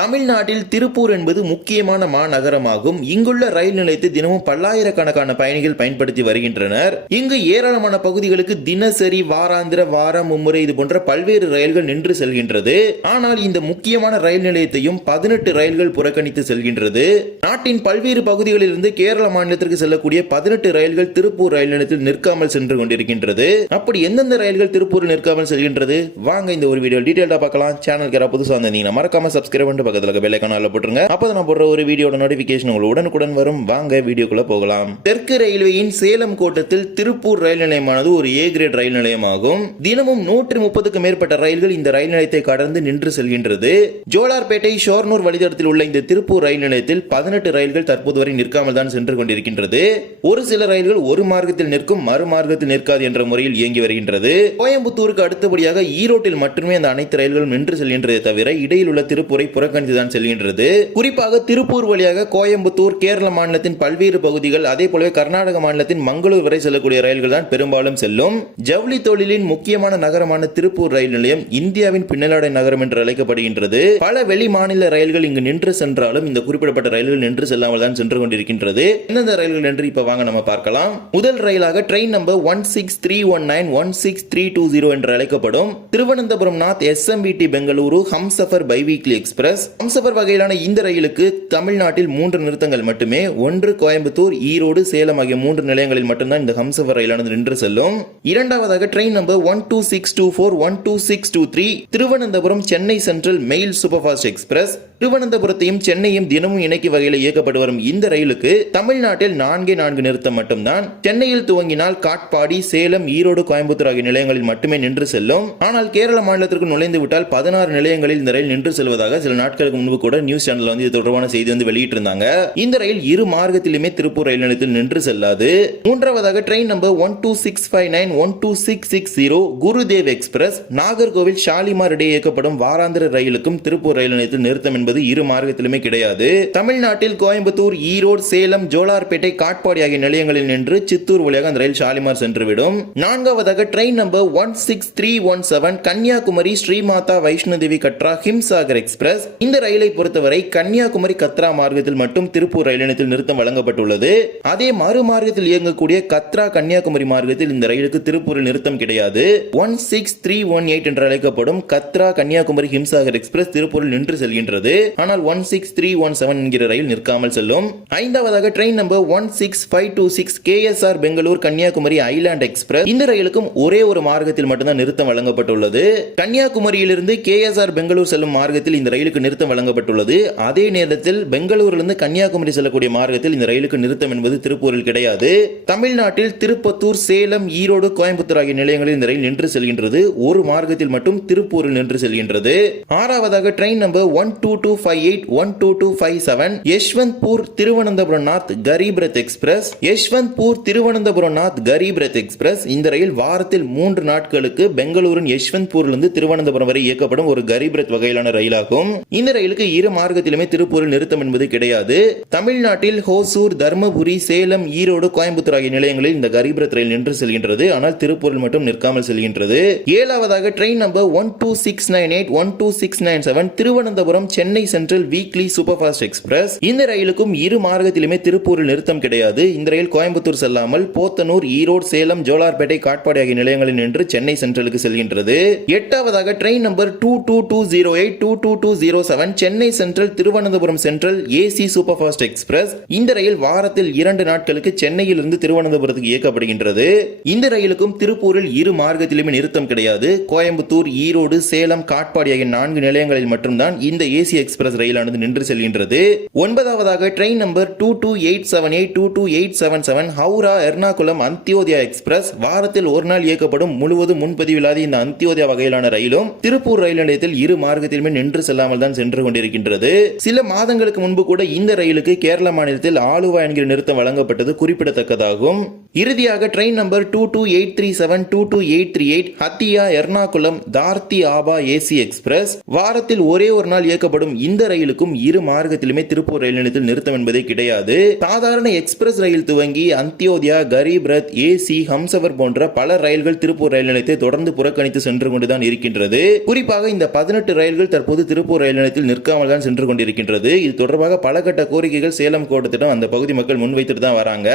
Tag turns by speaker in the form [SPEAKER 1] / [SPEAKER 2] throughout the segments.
[SPEAKER 1] தமிழ்நாட்டில் திருப்பூர் என்பது முக்கியமான மாநகரமாகும். இங்குள்ள ரயில் நிலையத்தை தினமும் பல்லாயிரக்கணக்கான பயணிகள் பயன்படுத்தி வருகின்றனர். இங்கு ஏராளமான பகுதிகளுக்கு தினசரி வாராந்திர வாரம் மும்முறை இது போன்ற பல்வேறு ரயில்கள் நின்று செல்கின்றது. ஆனால் இந்த முக்கியமான ரயில் நிலையத்தையும் பதினெட்டு ரயில்கள் புறக்கணித்து செல்கின்றது. நாட்டின் பல்வேறு பகுதிகளிலிருந்து கேரள மாநிலத்திற்கு செல்லக்கூடிய பதினெட்டு ரயில்கள் திருப்பூர் ரயில் நிலையத்தில் நிற்காமல் சென்று கொண்டிருக்கின்றது. அப்படி எந்தெந்த ரயில்கள் திருப்பூரில் நிற்காமல் செல்கின்றது? வாங்க இந்த ஒரு வீடியோ டீடைல்டா பார்க்கலாம். சேனல் யாராவது புதுசாக வந்தீங்கன்னா மறக்காம சப்ஸ்கிரைப் கமெண்ட் பக்கத்தில் இருக்க பெல்லைக்கான அதில் போட்டுருங்க. அப்போ நான் போடுற ஒரு வீடியோட நோட்டிஃபிகேஷன் உங்களுக்கு உடனுக்குடன் வரும். வாங்க வீடியோக்குள்ளே போகலாம். தெற்கு ரயில்வேயின் சேலம் கோட்டத்தில் திருப்பூர் ரயில் நிலையமானது ஒரு ஏ கிரேட் ரயில் நிலையமாகும். தினமும் நூற்றி முப்பதுக்கு மேற்பட்ட ரயில்கள் இந்த ரயில் நிலையத்தை கடந்து நின்று செல்கின்றது. ஜோலார்பேட்டை ஷோர்னூர் வழித்தடத்தில் உள்ள இந்த திருப்பூர் ரயில் நிலையத்தில் பதினெட்டு ரயில்கள் தற்போது வரை நிற்காமல் தான் சென்று கொண்டிருக்கின்றது. ஒரு சில ரயில்கள் ஒரு மார்க்கத்தில் நிற்கும் மறு மார்க்கத்தில் நிற்காது என்ற முறையில் இயங்கி வருகின்றது. கோயம்புத்தூருக்கு அடுத்தபடியாக ஈரோட்டில் மட்டுமே அந்த அனைத்து ரயில்களும் நின்று செல்கின்றதே தவிர இடையில் உள்ள திருப்பூரை புறக்கணித்து தான் செல்கின்றது. குறிப்பாக திருப்பூர் வழியாக கோயம்புத்தூர் கேரள மாநிலத்தின் பல்வேறு பகுதிகள் அதே போலவே கர்நாடக மாநிலத்தின் மங்களூர் வரை செல்லக்கூடிய ரயில்கள் தான் பெரும்பாலும் செல்லும். ஜவுளி தொழிலின் முக்கியமான நகரமான திருப்பூர் ரயில் நிலையம் இந்தியாவின் பின்னலாடை நகரம் என்று அழைக்கப்படுகின்றது. பல வெளி மாநில ரயில்கள் இங்கு நின்று சென்றாலும் இந்த குறிப்பிடப்பட்ட ரயில்கள் நின்று செல்லாமல் தான் சென்று கொண்டிருக்கின்றது. எந்தெந்த ரயில்கள் என்று இப்ப வாங்க நம்ம பார்க்கலாம். முதல் ரயிலாக train number one six three one nine one six three two zero என்று அழைக்கப்படும் Thiruvananthapuram north SMBT Bengaluru Humsafar biweekly express express Humsafar வகையிலான இந்த ரயிலுக்கு தமிழ்நாட்டில் மூன்று நிறுத்தங்கள் மட்டுமே. ஒன்று கோயம்புத்தூர் ஈரோடு சேலம் ஆகிய மூன்று நிலையங்களில் மட்டும்தான் இந்த ஹம்சபர் ரயிலானது நின்று செல்லும். இரண்டாவதாக train number one two six two four one two six two three Thiruvananthapuram Chennai central mail super fast express திருவனந்தபுரத்தையும் சென்னையும் தினமும் இணைக்கும் வகையில் இயக்கப்பட்டு வரும் இந்த ரயிலுக்கு தமிழ்நாட்டில் நான்கே நான்கு நிறுத்தம் மட்டும்தான். சென்னையில் துவங்கினால் காட்பாடி சேலம் ஈரோடு கோயம்புத்தூர் ஆகிய நிலையங்களில் மட்டுமே நின்று செல்லும். ஆனால் கேரள மாநிலத்திற்கு நுழைந்து விட்டால் பதினாறு நிலையங்களில் இந்த ரயில் நின்று செல்வதாக சில நாட்கள் நாட்களுக்கு முன்பு கூட நியூஸ் சேனல்ல வந்து இது தொடர்பான செய்தி வந்து வெளியிட்டிருந்தாங்க. இந்த ரயில் இரு மார்க்கத்திலுமே திருப்பூர் ரயில் நிலையத்தில் நின்று செல்லாது. மூன்றாவதாக train number one two six five nine one two six six zero Gurudev express Nagercoil Shalimar இடையே இயக்கப்படும் வாராந்திர ரயிலுக்கும் திருப்பூர் ரயில் நிலையத்தில் நிறுத்தம் என்பது இரு மார்க்கத்திலுமே கிடையாது. தமிழ்நாட்டில் கோயம்புத்தூர் ஈரோடு சேலம் ஜோலார்பேட்டை காட்பாடி ஆகிய நிலையங்களில் நின்று சித்தூர் வழியாக அந்த ரயில் ஷாலிமார் சென்றுவிடும். நான்காவதாக train number one six three one seven Kanyakumari Shrimata Vaishnodevi Katra Himsagar express இந்த ரயிலை பொறுத்தவரை கன்னியாகுமரி கத்ரா மார்க்கத்தில் மட்டும் திருப்பூர் ரயில் நிலையத்தில் நிறுத்தம் வழங்கப்பட்டுள்ளது. அதே மறு மார்க்கத்தில் இயங்கக்கூடிய கத்ரா கன்னியாகுமரி மார்க்கத்தில் இந்த ரயிலுக்கு திருப்பூரில் நிறுத்தம் கிடையாது. One six three one eight என்று அழைக்கப்படும் கத்ரா கன்னியாகுமரி ஹிம்சாகர் எக்ஸ்பிரஸ் திருப்பூரில் நின்று செல்கின்றது. ஆனால் one six three one seven என்கிற ரயில் நிற்காமல் செல்லும். ஐந்தாவதாக train number one six five two six KSR Bangalore Kanyakumari island express இந்த ரயிலுக்கும் ஒரே ஒரு மார்க்கத்தில் மட்டும்தான் நிறுத்தம் வழங்கப்பட்டுள்ளது. கன்னியாகுமரியிலிருந்து கேஎஸ்ஆர் பெங்களூர் செல்லும் மார்க்கத்தில் இந்த ரயிலுக்கு நிறுத்தம் வழங்கப்பட்டுள்ளது. அதே நேரத்தில் பெங்களூரிலிருந்து கன்னியாகுமரி செல்லக்கூடிய மார்க்கத்தில் இந்த ரயிலுக்கு நிறுத்தம் என்பது திருப்பூரில் கிடையாது. தமிழ்நாட்டில் திருப்பத்தூர் சேலம் ஈரோடு கோயம்புத்தூர் ஆகிய நிலையங்களில் இந்த ரயில் நின்று செல்கின்றது. ஒரு மார்க்கத்தில் மட்டும் திருப்பூரில் நின்று செல்கின்றது. ஆறாவதாக train number one two two five eight one two two five seven Yeshwantpur Thiruvananthapuram north Garib Rath express. Yeshwantpur Thiruvananthapuram north Garib Rath express. இந்த ரயில் வாரத்தில் மூன்று நாட்களுக்கு பெங்களூரின் யஷ்வந்த்பூரிலிருந்து திருவனந்தபுரம் வரை இயக்கப்படும் ஒரு கரீப் ரத் வகையிலான ரயிலாகும். இந்த ரயிலுக்கு இரு மார்க்கத்திலுமே திருப்பூரில் நிறுத்தம் என்பது கிடையாது. தமிழ்நாட்டில் ஹோசூர் தர்மபுரி சேலம் ஈரோடு கோயம்புத்தூர் ஆகிய நிலையங்களில் இந்த கரீப் ரத் ரயில் நின்று செல்கின்றது. ஆனால் திருப்பூரில் மட்டும் நிற்காமல் செல்கின்றது. ஏழாவதாக train number one two six nine eight one two six nine seven Thiruvananthapuram Chennai central weekly super fast express. இந்த ரயிலுக்கும் இரு மார்க்கத்திலுமே திருப்பூரில் நிறுத்தம் கிடையாது. இந்த ரயில் கோயம்புத்தூர் செல்லாமல் போத்தனூர் ஈரோடு சேலம் ஜோலார்பேட்டை காட்பாடி ஆகிய நிலையங்களில் நின்று சென்னை சென்ட்ரலுக்கு செல்கின்றது. எட்டாவதாக train number two two two zero eight two two two zero seven Chennai central Thiruvananthapuram central AC super fast express இந்த ரயில் வாரத்தில் இரண்டு நாட்களுக்கு சென்னையில் இருந்து திருவனந்தபுரத்துக்கு இயக்கப்படுகின்றது. இந்த ரயிலுக்கும் திருப்பூரில் இரு மார்க்கத்திலுமே நிறுத்தம் கிடையாது. கோயம்புத்தூர் ஈரோடு சேலம் காட்பாடி ஆகிய நான்கு நிலையங்களில் மட்டும்தான் இந்த ஏசி எக்ஸ்பிரஸ் ரயிலானது நின்று செல்கின்றது. ஒன்பதாவதாக train number two two eight seven eight two two eight seven seven Howrah Ernakulam Antyodaya express வாரத்தில் ஒரு நாள் இயக்கப்படும். முழுவதும் முன்பதிவில்லாத இந்த அந்தியோதயா வகையிலான ரயிலும் திருப்பூர் ரயில் நிலையத்தில் இரு மார்க்கத்திலுமே நின்று செல்லாமல் தான் சென்று கொண்டிருக்கின்றது. சில மாதங்களுக்கு முன்பு கூட இந்த ரயிலுக்கு கேரள மாநிலத்தில் ஆலுவா என்கிற நிறுத்தம் வழங்கப்பட்டது குறிப்பிடத்தக்கதாகும். இறுதியாக train number two two eight three seven two two eight three eight Hatia Ernakulam Dharti Aaba AC express வாரத்தில் ஒரே ஒரு நாள் இயக்கப்படும் இந்த ரயிலுக்கும் இரு மார்க்கத்திலுமே திருப்பூர் ரயில் நிலையத்தில் நிறுத்தம் என்பதே கிடையாது. சாதாரண எக்ஸ்பிரஸ் ரயில் துவங்கி அந்தியோதயா கரீப் ரத் ஏசி ஹம்சவர் போன்ற பல ரயில்கள் திருப்பூர் ரயில் நிலையத்தை தொடர்ந்து புறக்கணித்து சென்று கொண்டுதான் இருக்கின்றது. குறிப்பாக இந்த பதினெட்டு ரயில்கள் தற்போது திருப்பூர் ரயில் நிலையத்தில் நிற்காமல் தான் சென்று கொண்டிருக்கின்றது. இது தொடர்பாக பல கட்ட கோரிக்கைகள் சேலம் கோட்டத்திடம் அந்த பகுதி மக்கள் முன்வைத்துட்டு தான் வராங்க.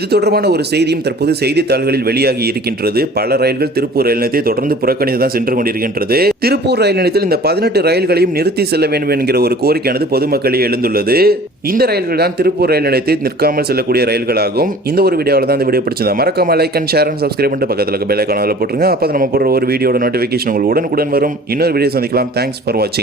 [SPEAKER 1] இது தொடர்பான ஒரு செய்தியும் தற்போது செய்தித்தாள்களில் வெளியாகி இருக்கின்றது. பல ரயில்கள் திருப்பூர் ரயில் நிலையத்தை தொடர்ந்து புறக்கணித்து தான் சென்று கொண்டிருக்கின்றது. திருப்பூர் ரயில் நிலையத்தில் இந்த பதினெட்டு ரயில்களையும் நிறுத்தி செல்ல வேண்டும் என்கிற ஒரு கோரிக்கையானது பொதுமக்களே எழுந்துள்ளது. இந்த ரயில்கள் தான் திருப்பூர் ரயில் நிலையத்தை நிற்காமல் செல்லக்கூடிய ரயில்களாகும். இந்த ஒரு வீடியோவில் தான் இந்த வீடியோ பிடிச்சிருந்தா மறக்காம like and share and subscribe பண்ணிட்டு பக்கத்தில் இருக்க பெல் ஐக்கானில் போட்டுருங்க. அப்போ நம்ம போடுற ஒரு வீடியோட நோட்டிஃபிகேஷன் உங்களுக்கு உடனுக்குடன் வரும். இன்னொரு வீடியோ சந்திக்கலாம். தேங்க்ஸ் ஃபார் வாட்சிங்